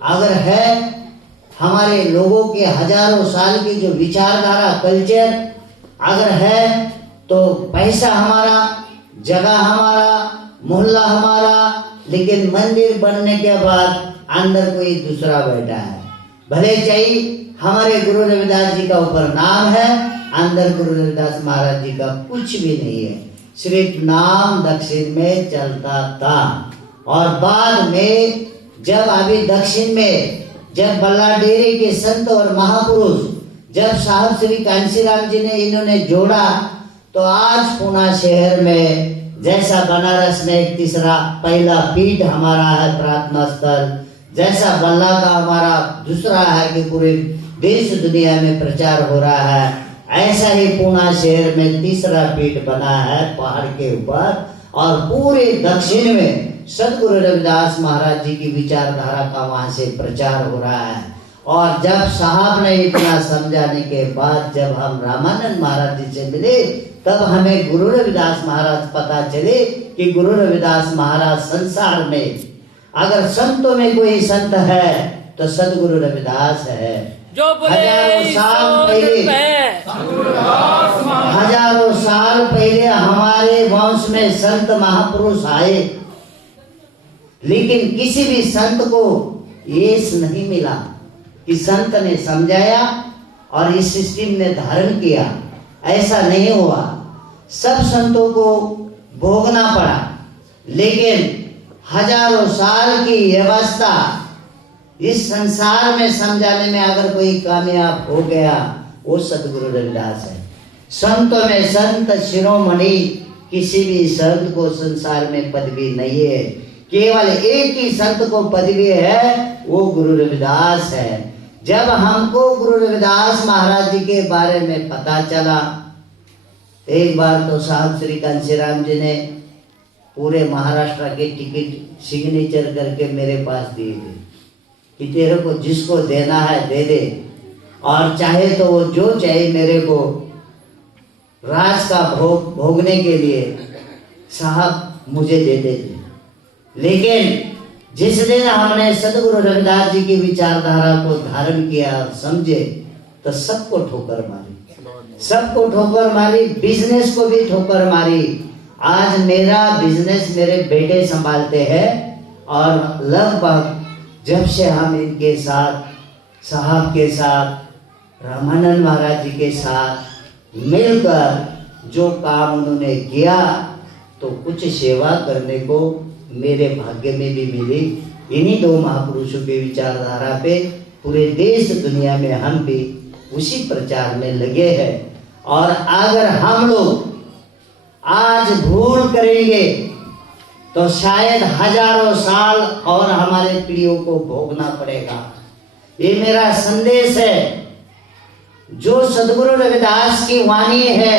अगर है, हमारे लोगों के हजारों साल की जो विचारधारा कल्चर अगर है, तो पैसा हमारा, जगह हमारा, मोहल्ला हमारा, लेकिन मंदिर बनने के बाद अंदर कोई दूसरा बैठा है। भले चाहिए हमारे गुरु रविदास जी का ऊपर नाम है, अंदर गुरु रविदास महाराज जी का कुछ भी नहीं है, सिर्फ नाम दक्षिण में चलता था। और बाद में जब अभी दक्षिण में जब बल्ला डेरे के संत और महापुरुष जब साहब श्री कांशीराम जी ने इन्होंने जोड़ा, तो आज पुणे शहर में जैसा बनारस में एक तीसरा पहला पीठ हमारा है प्रार्थना स्थल, जैसा बल्ला का हमारा दूसरा है कि पूरे देश दुनिया में प्रचार हो रहा है, ऐसा ही पुणे शहर में तीसरा पीठ बना है पहाड़ के ऊपर। और पूरे दक्षिण में सदगुरु रविदास महाराज जी की विचारधारा का वहां से प्रचार हो रहा है। और जब साहब ने इतना समझाने के बाद जब हम रामानंद महाराज जी से मिले, तब हमें गुरु रविदास महाराज पता चले कि गुरु रविदास महाराज संसार में अगर संतों में कोई संत है तो सदगुरु रविदास है। जो हजारों साल पहले हमारे वंश में संत महापुरुष आए, लेकिन किसी भी संत को यश नहीं मिला कि संत ने समझाया और इस सिस्टम ने धारण किया, ऐसा नहीं हुआ। सब संतों को भोगना पड़ा, लेकिन हजारों साल की व्यवस्था इस संसार में समझाने में अगर कोई कामयाब हो गया, वो सदगुरु रविदास है। संतों में संत शिरोमणि, किसी भी संत को संसार में पदवी नहीं है, केवल एक ही संत को पदवी है, वो गुरु रविदास है। जब हमको गुरु रविदास महाराज जी के बारे में पता चला, एक बार तो साहब श्री कांशीराम जी ने पूरे महाराष्ट्र के टिकट सिग्नेचर करके मेरे पास दिए थे कि तेरे को जिसको देना है दे दे, और चाहे तो वो जो चाहे मेरे को राज का भोगने के लिए साहब मुझे दे देते। लेकिन जिस दिन हमने सदगुरु रविदास जी की विचारधारा को धारण किया और समझे, तो सबको ठोकर मारी, सबको ठोकर मारी, बिजनेस को भी ठोकर मारी। आज मेरा बिजनेस मेरे बेटे संभालते हैं, और लगभग जब से हम इनके साथ, साहब के साथ, रामानंद महाराज जी के साथ मिलकर जो काम उन्होंने किया, तो कुछ सेवा करने को मेरे भाग्य में भी मिली। इन्हीं दो महापुरुषों की विचारधारा पे पूरे देश दुनिया में हम भी उसी प्रचार में लगे हैं। और अगर हम लोग आज भूल करेंगे तो शायद हजारों साल और हमारे पीढ़ियों को भोगना पड़ेगा। ये मेरा संदेश है। जो सदगुरु रविदास की वाणी है,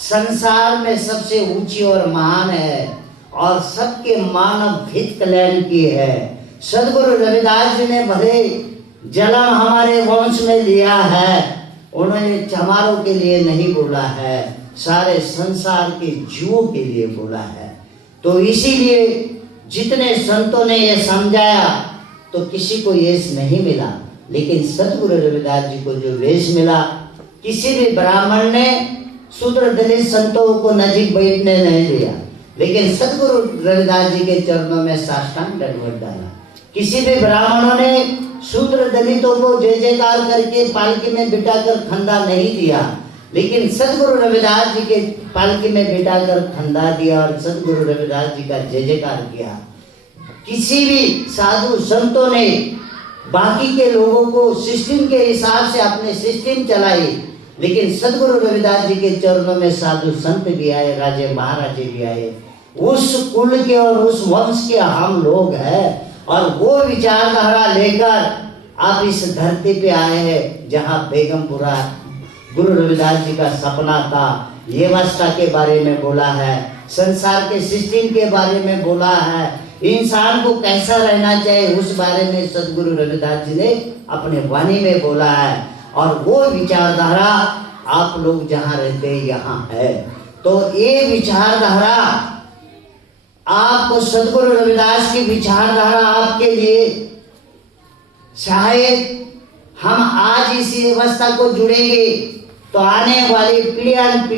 संसार में सबसे ऊंची और महान है, और सबके मानव हित कल्याण की है। सदगुरु रविदास जी ने भले जन्म हमारे वंश में लिया है, उन्होंने चमारों के लिए नहीं बोला है, सारे संसार के जीवों के लिए बोला है। तो इसीलिए जितने संतों ने ये समझाया, तो किसी को यश नहीं मिला, लेकिन सदगुरु रविदास जी को जो यश मिला, किसी भी ब्राह्मण ने शूद्र दलित संतों को नजीक बैठने नहीं दिया, लेकिन सदगुरु रविदास जी के चरणों में साष्टांग दंडवत डाला। किसी भी ब्राह्मणों ने शूद्र दलितों को जय जयकार करके पालकी में बिठाकर खंदा नहीं दिया, लेकिन सदगुरु रविदास जी के पालकी में बिठाकर खंदा दिया और सदगुरु रविदास जी का जय जयकार किया। किसी भी साधु संतों ने बाकी के लोगों को सिस्टम के हिसाब से अपने सिस्टम चलाई, लेकिन सदगुरु रविदास जी के चरणों में साधु संत भी आए, राजे महाराजे भी आए। उस कुल के और उस वंश के हम लोग हैं, और वो विचारधारा लेकर आप इस धरती पे आए हैं, जहाँ बेगमपुरा गुरु रविदास जी का सपना था। ये व्यवस्था के बारे में बोला है, संसार के सिस्टम के बारे में बोला है, इंसान को कैसा रहना चाहिए उस बारे में सदगुरु रविदास जी ने अपने वाणी में बोला है। और वो विचारधारा आप लोग जहाँ रहते हैं यहाँ है। तो ये विचारधारा आपको, सदगुरु रविदास की विचारधारा आपके लिए शायद हम आज इसी अवस्था को जुड़ेंगे तो आने वाली पीढ़ियां